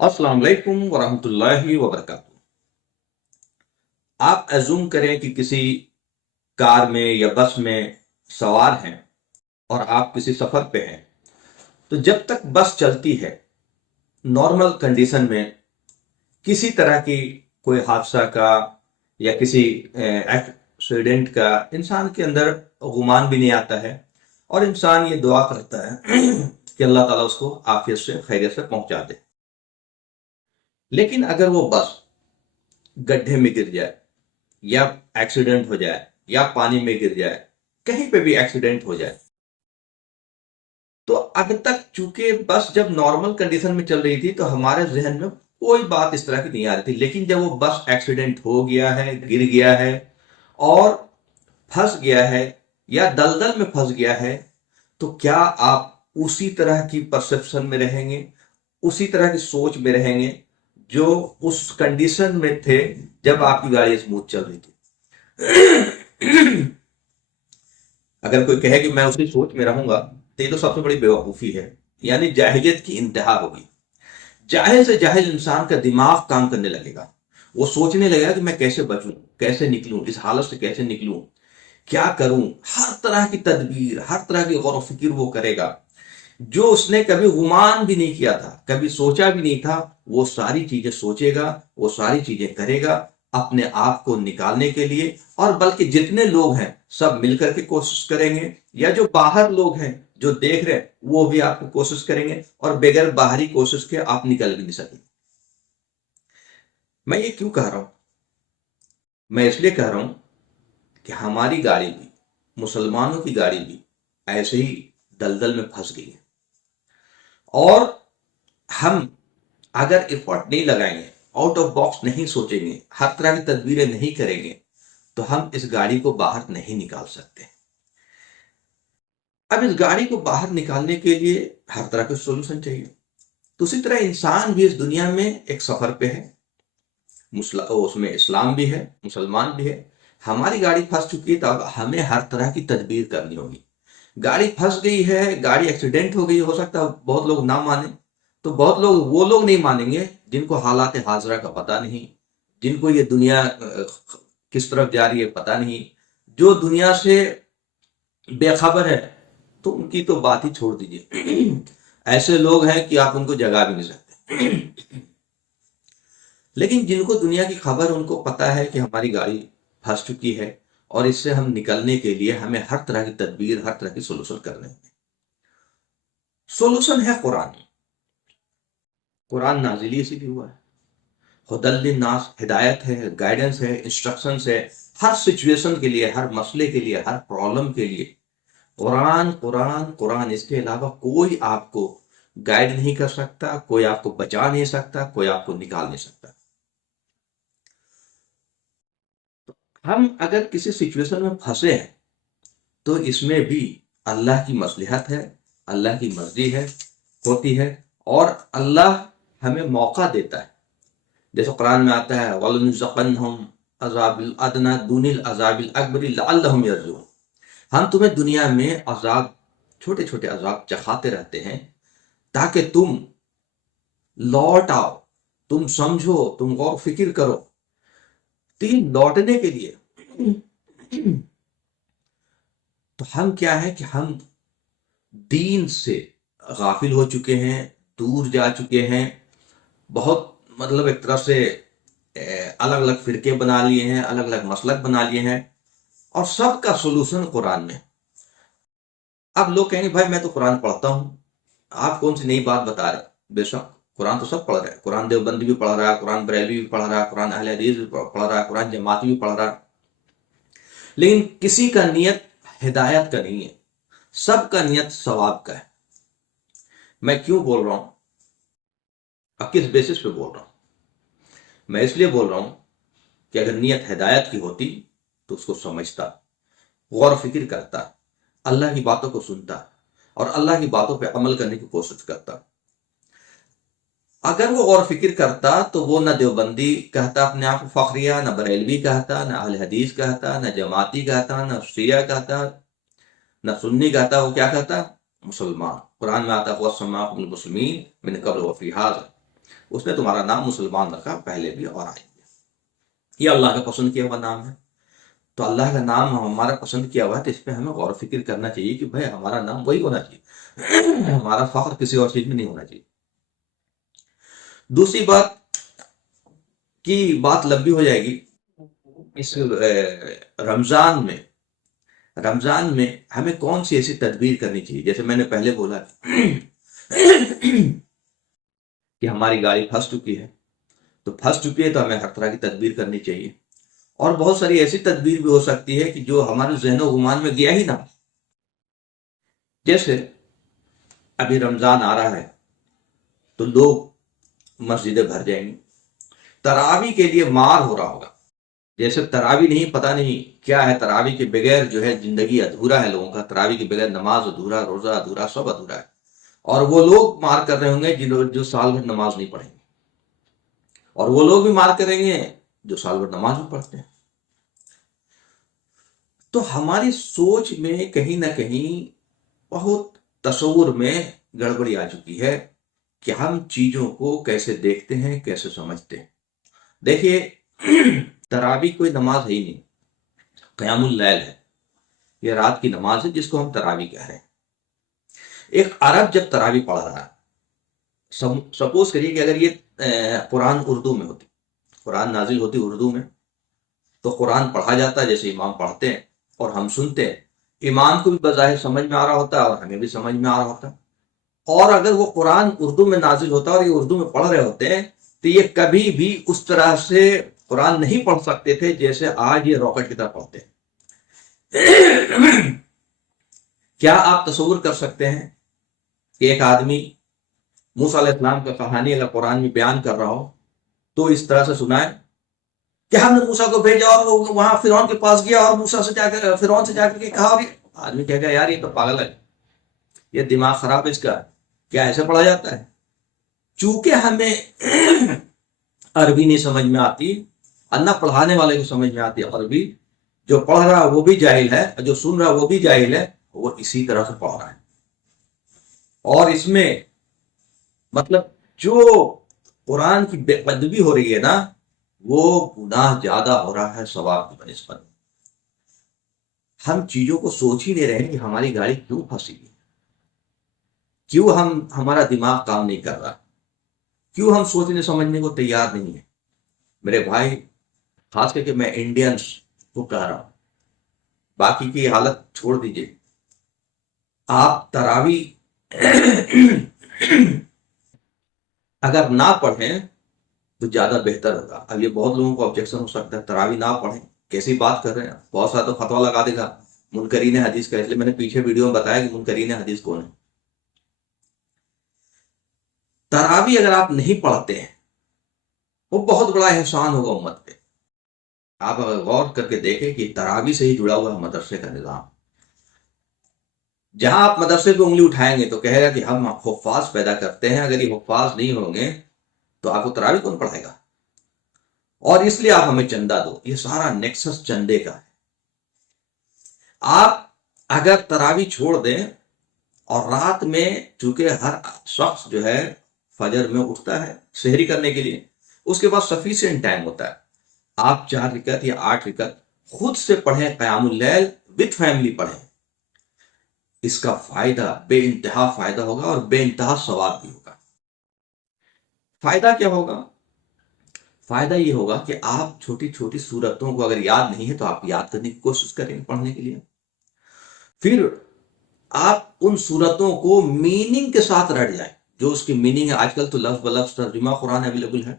السلام علیکم ورحمۃ اللہ وبرکاتہ۔ آپ ایزوم کریں کہ کسی کار میں یا بس میں سوار ہیں اور آپ کسی سفر پہ ہیں، تو جب تک بس چلتی ہے نارمل کنڈیشن میں کسی طرح کی کوئی حادثہ کا یا کسی ایکسیڈنٹ کا انسان کے اندر گمان بھی نہیں آتا ہے، اور انسان یہ دعا کرتا ہے کہ اللہ تعالیٰ اس کو عافیت سے خیریت سے پہنچا دے۔ لیکن اگر وہ بس گڈھے میں گر جائے یا ایکسیڈنٹ ہو جائے یا پانی میں گر جائے، کہیں پہ بھی ایکسیڈنٹ ہو جائے، تو اب تک چونکہ بس جب نارمل کنڈیشن میں چل رہی تھی تو ہمارے ذہن میں کوئی بات اس طرح کی نہیں آ رہی تھی، لیکن جب وہ بس ایکسیڈنٹ ہو گیا ہے، گر گیا ہے اور پھنس گیا ہے یا دلدل میں پھنس گیا ہے، تو کیا آپ اسی طرح کی پرسپشن میں رہیں گے، اسی طرح کی سوچ میں رہیں گے جو اس کنڈیشن میں تھے جب آپ کی گاڑی اسموتھ چل رہی تھی؟ اگر کوئی کہے کہ میں اسی سوچ میں رہوں گا تو یہ تو سب سے بڑی بیوقوفی ہے، یعنی جاہلیت کی انتہا ہوگی۔ جاہل سے جاہل انسان کا دماغ کام کرنے لگے گا، وہ سوچنے لگے گا کہ میں کیسے بچوں، کیسے نکلوں، اس حالت سے کیسے نکلوں، کیا کروں، ہر طرح کی تدبیر، ہر طرح کی غور و فکر وہ کرے گا جو اس نے کبھی گمان بھی نہیں کیا تھا، کبھی سوچا بھی نہیں تھا۔ وہ ساری چیزیں سوچے گا، وہ ساری چیزیں کرے گا اپنے آپ کو نکالنے کے لیے، اور بلکہ جتنے لوگ ہیں سب مل کر کے کوشش کریں گے، یا جو باہر لوگ ہیں جو دیکھ رہے ہیں وہ بھی آپ کو کوشش کریں گے، اور بغیر باہری کوشش کے آپ نکل بھی نہیں سکیں۔ میں یہ کیوں کہہ رہا ہوں؟ میں اس لیے کہہ رہا ہوں کہ ہماری گاڑی بھی، مسلمانوں کی گاڑی بھی ایسے ہی دلدل میں پھنس گئی ہے، اور ہم اگر ایفرٹ نہیں لگائیں گے، آؤٹ آف باکس نہیں سوچیں گے، ہر طرح کی تدبیریں نہیں کریں گے، تو ہم اس گاڑی کو باہر نہیں نکال سکتے۔ اب اس گاڑی کو باہر نکالنے کے لیے ہر طرح کے سولوشن چاہیے۔ تو اسی طرح انسان بھی اس دنیا میں ایک سفر پہ ہے، اس میں اسلام بھی ہے، مسلمان بھی ہے۔ ہماری گاڑی پھنس چکی ہے تو اب ہمیں ہر طرح کی تدبیر کرنی ہوگی۔ گاڑی پھنس گئی ہے، گاڑی ایکسیڈنٹ ہو گئی، ہو سکتا ہے بہت لوگ نہ مانیں، تو بہت لوگ، وہ لوگ نہیں مانیں گے جن کو حالات حاضرہ کا پتہ نہیں، جن کو یہ دنیا کس طرف جا رہی ہے پتہ نہیں، جو دنیا سے بے خبر ہے، تو ان کی تو بات ہی چھوڑ دیجیے۔ ایسے لوگ ہیں کہ آپ ان کو جگا بھی نہیں سکتے۔ لیکن جن کو دنیا کی خبر، ان کو پتہ ہے کہ ہماری گاڑی پھنس چکی ہے، اور اس سے ہم نکلنے کے لیے ہمیں ہر طرح کی تدبیر، ہر طرح کی سولوشن کرنے ہیں۔ سولوشن ہے قرآن۔ قرآن نازل ہی اسی لیے ہوا ہے، ہدی للناس، ہدایت ہے، گائیڈنس ہے، انسٹرکشنز ہے، ہر سچویشن کے لیے، ہر مسئلے کے لیے، ہر پرابلم کے لیے قرآن قرآن قرآن۔ اس کے علاوہ کوئی آپ کو گائیڈ نہیں کر سکتا، کوئی آپ کو بچا نہیں سکتا، کوئی آپ کو نکال نہیں سکتا۔ ہم اگر کسی سچویشن میں پھنسے ہیں تو اس میں بھی اللہ کی مصلحت ہے، اللہ کی مرضی ہے، ہوتی ہے، اور اللہ ہمیں موقع دیتا ہے۔ جیسے قرآن میں آتا ہے وَلَنُذِقَنَّهُمْ عَذَابَ الْأَدْنَىٰ دُونِ الْعَذَابِ الْأَكْبَرِ لَعَلَّهُمْ يَرْجِعُونَ۔ ہم تمہیں دنیا میں عذاب، چھوٹے چھوٹے عذاب چکھاتے رہتے ہیں تاکہ تم لوٹ آؤ، تم سمجھو، تم غور و فکر کرو۔ تین لوٹنے کے لیے تو ہم کیا ہے کہ ہم دین سے غافل ہو چکے ہیں، دور جا چکے ہیں، بہت مطلب ایک طرح سے الگ الگ فرقے بنا لیے ہیں، الگ الگ مسلک بنا لیے ہیں، اور سب کا سولوشن قرآن میں۔ اب لوگ کہیں گے بھائی میں تو قرآن پڑھتا ہوں، آپ کون سی نئی بات بتا رہے؟ بے شک قرآن تو سب پڑھ رہے ہیں، قرآن دیوبندی بھی پڑھ رہا ہے، قرآن بریلوی بھی پڑھ رہا ہے، قرآن اہل حدیث بھی پڑھ رہا ہے، قرآن جماعتی بھی پڑھ رہا ہے، لیکن کسی کا نیت ہدایت کا نہیں ہے، سب کا نیت ثواب کا ہے۔ میں کیوں بول رہا ہوں، اب کس بیسس پہ بول رہا ہوں؟ میں اس لیے بول رہا ہوں کہ اگر نیت ہدایت کی ہوتی تو اس کو سمجھتا، غور و فکر کرتا، اللہ کی باتوں کو سنتا، اور اللہ کی باتوں پہ عمل کرنے کی کوشش کرتا۔ اگر وہ غور و فکر کرتا تو وہ نہ دیوبندی کہتا اپنے آپ کو فخریہ، نہ بریلوی کہتا، نہ اہل حدیث کہتا، نہ جماعتی کہتا، نہ شیعہ کہتا، نہ سنی کہتا، وہ کیا کہتا؟ مسلمان۔ قرآن میں آتا ہے وَسَمَّاكُمُ الْمُسْلِمِينَ مِنْ قَبْلُ وَفِي هَٰذَا۔ اس نے تمہارا نام مسلمان رکھا پہلے بھی اور آئے بھی، یہ اللہ کا پسند کیا ہوا نام ہے۔ تو اللہ کا نام ہمارا پسند کیا ہوا ہے، تو اس پہ ہمیں غور و فکر کرنا چاہیے کہ بھائی ہمارا نام وہی ہونا چاہیے، ہمارا فخر کسی اور چیز میں نہیں ہونا چاہیے۔ دوسری بات کی بات لمبی ہو جائے گی، اس رمضان میں ہمیں کون سی ایسی تدبیر کرنی چاہیے؟ جیسے میں نے پہلے بولا کہ ہماری گاڑی پھنس چکی ہے، تو پھنس چکی ہے تو ہمیں ہر طرح کی تدبیر کرنی چاہیے، اور بہت ساری ایسی تدبیر بھی ہو سکتی ہے کہ جو ہمارے ذہن و گمان میں گیا ہی نہ۔ جیسے ابھی رمضان آ رہا ہے تو لوگ مسجدیں بھر جائیں گے، تراویح کے لیے مار ہو رہا ہوگا۔ جیسے تراویح نہیں، پتہ نہیں کیا ہے، تراویح کے بغیر جو ہے زندگی ادھورا ہے لوگوں کا، تراویح کے بغیر نماز ادھورا، روزہ ادھورا، سب ادھورا ہے، اور وہ لوگ مار کر رہے ہوں گے جو سال بھر نماز نہیں پڑھیں گے، اور وہ لوگ بھی مار کریں گے جو سال بھر نماز بھی پڑھتے ہیں۔ تو ہماری سوچ میں کہیں نہ کہیں بہت تصور میں گڑبڑی آ چکی ہے کہ ہم چیزوں کو کیسے دیکھتے ہیں، کیسے سمجھتے ہیں۔ دیکھیے، تراویح کوئی نماز ہے ہی نہیں، قیام اللیل ہے، یہ رات کی نماز ہے جس کو ہم تراویح کہہ رہے ہیں۔ ایک عرب جب تراویح پڑھ رہا ہے، سپوز کریے کہ اگر یہ قرآن اردو میں ہوتی، قرآن نازل ہوتی اردو میں، تو قرآن پڑھا جاتا جیسے امام پڑھتے ہیں اور ہم سنتے ہیں، امام کو بھی بظاہر سمجھ میں آ رہا ہوتا ہے اور ہمیں بھی سمجھ میں آ رہا ہوتا ہے۔ اور اگر وہ قرآن اردو میں نازل ہوتا اور یہ اردو میں پڑھ رہے ہوتے ہیں تو یہ کبھی بھی اس طرح سے قرآن نہیں پڑھ سکتے تھے جیسے آج یہ راکٹ کی طرح پڑھتے ہیں۔ کیا آپ تصور کر سکتے ہیں کہ ایک آدمی موسیٰ علیہ السلام کا کہانی اگر قرآن میں بیان کر رہا ہو تو اس طرح سے سنائے کہ ہم نے موسیٰ کو بھیجا اور وہ وہاں فرعون کے پاس گیا اور موسیٰ سے فرعون سے جا کر کے کہا، اور آدمی کہے گا یار یہ تو پاگل ہے، یہ دماغ خراب ہے اس کا، کیا ایسے پڑھا جاتا ہے؟ چونکہ ہمیں عربی نہیں سمجھ میں آتی، نہ پڑھانے والے کو سمجھ میں آتی عربی، جو پڑھ رہا وہ بھی جاہل ہے، جو سن رہا وہ بھی جاہل ہے، وہ اسی طرح سے پڑھ رہا ہے۔ اور اس میں مطلب جو قرآن کی بے ادبی ہو رہی ہے نا، وہ گناہ زیادہ ہو رہا ہے ثواب کی بنسبت۔ ہم چیزوں کو سوچ ہی نہیں رہے کہ ہماری گاڑی کیوں پھنسی ہے، کیوں ہمارا دماغ کام نہیں کر رہا، کیوں ہم سوچنے سمجھنے کو تیار نہیں ہیں۔ میرے بھائی، خاص کر کے میں انڈینس کو کہہ رہا ہوں، باقی کی حالت چھوڑ دیجئے، آپ تراویح اگر نہ پڑھیں تو زیادہ بہتر ہوگا۔ اب یہ بہت لوگوں کو آبجیکشن ہو سکتا ہے، تراویح نہ پڑھیں کیسی بات کر رہے ہیں، بہت سارا تو فتویٰ لگا دے گا منکرین حدیث کا، اس لیے میں نے پیچھے ویڈیو میں بتایا کہ منکرین حدیث کون ہے۔ تراویح اگر آپ نہیں پڑھتے ہیں وہ بہت بڑا احسان ہوگا امت پہ۔ آپ اگر غور کر کے دیکھیں کہ تراویح سے ہی جڑا ہوا ہے مدرسے کا نظام، جہاں آپ مدرسے پہ انگلی اٹھائیں گے تو کہے گا کہ ہم حفاظ پیدا کرتے ہیں، اگر یہ حفاظ نہیں ہوں گے تو آپ کو تراویح کون پڑھائے گا، اور اس لیے آپ ہمیں چندہ دو۔ یہ سارا نیکسس چندے کا ہے۔ آپ اگر تراویح چھوڑ دیں اور رات میں، چونکہ ہر شخص جو ہے فجر میں اٹھتا ہے سحری کرنے کے لیے، اس کے بعد سفیشینٹ ٹائم ہوتا ہے، آپ 4 رکعت یا 8 رکعت خود سے پڑھیں، قیام اللیل وتھ فیملی پڑھیں، اس کا فائدہ بے انتہا فائدہ ہوگا اور بے انتہا ثواب بھی ہوگا۔ فائدہ کیا ہوگا؟ فائدہ یہ ہوگا کہ آپ چھوٹی چھوٹی صورتوں کو اگر یاد نہیں ہے تو آپ یاد کرنے کی کوشش کریں پڑھنے کے لیے، پھر آپ ان صورتوں کو میننگ کے ساتھ رٹ جائیں، جو اس کی میننگ ہے۔ آج کل تو لفظ بلفظ ترجمہ قرآن اویلیبل ہے،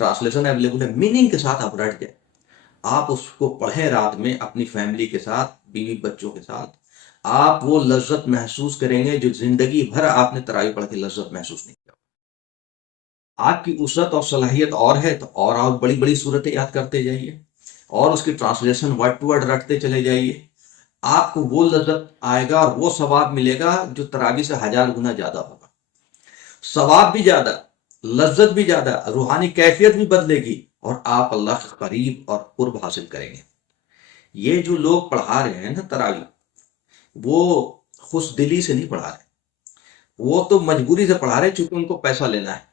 ٹرانسلیشن اویلیبل ہے، میننگ کے ساتھ آپ رٹ جائیں، آپ اس کو پڑھیں رات میں اپنی فیملی کے ساتھ، بیوی بچوں کے ساتھ، آپ وہ لذت محسوس کریں گے جو زندگی بھر آپ نے تراویح پڑھ کے لذت محسوس نہیں کیا۔ آپ کی وسعت اور صلاحیت اور ہے تو اور بڑی بڑی صورتیں یاد کرتے جائیے اور اس کی ٹرانسلیشن ورڈ ٹو ورڈ رٹتے چلے جائیے، آپ کو وہ لذت آئے گا اور وہ ثواب ملے گا جو تراویح سے 1000 گنا زیادہ ہوگا۔ ثواب بھی زیادہ، لذت بھی زیادہ، روحانی کیفیت بھی بدلے گی، اور آپ اللہ کے قریب اور قرب حاصل کریں گے۔ یہ جو لوگ پڑھا رہے ہیں نا تراویح، وہ خوش دلی سے نہیں پڑھا رہے، وہ تو مجبوری سے پڑھا رہے چونکہ ان کو پیسہ لینا ہے۔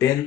10